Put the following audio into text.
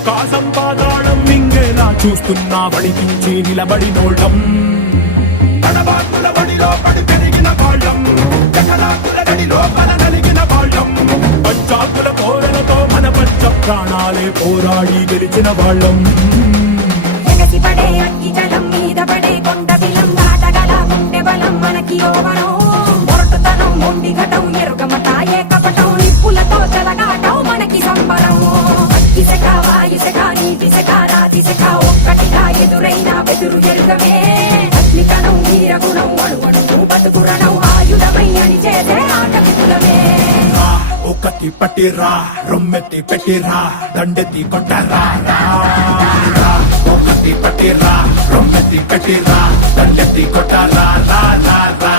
ఆకాశం పాతాళం మింగేలా చూస్తున్నా వడికించి నిలబడినోళ్ళం తడబాటుల బడిలో పడి పెరిగిన వాళ్ళం చకరాకుల గడిలో బల నలిగిన వాళ్ళం పంచాకుల కోరలతో మన పంచ ప్రాణాలే పోరాడి గెలిచిన వాళ్ళం పడే అగ్గి జలం మీద పడే కొండ బిలం దాటగల గుండె బలం మనకి ఓవరం మొరటుతనం మొండి ఘటం ఎరుగమట ఏకపటం నిప్పులతో చెలగాటం మనకి సంబరం ఇసక వాయుసక నీటిసక రాతిసక ఒక్కటిగా ఎదురైన బెదురు ఎరుగమే అగ్నికణం వీరగుణం అణువణువు బతుకురణం ఆయుధమై అని చేసే ఆట విపులమే ఒకటి పట్టిరా రొమ్మెత్తి పెట్టిరా దండెత్తి కొట్టరా ఒకటి పట్టిరా రొమ్మెత్తి పెట్టిరా దండెత్తి కొట్టరా రా రా రా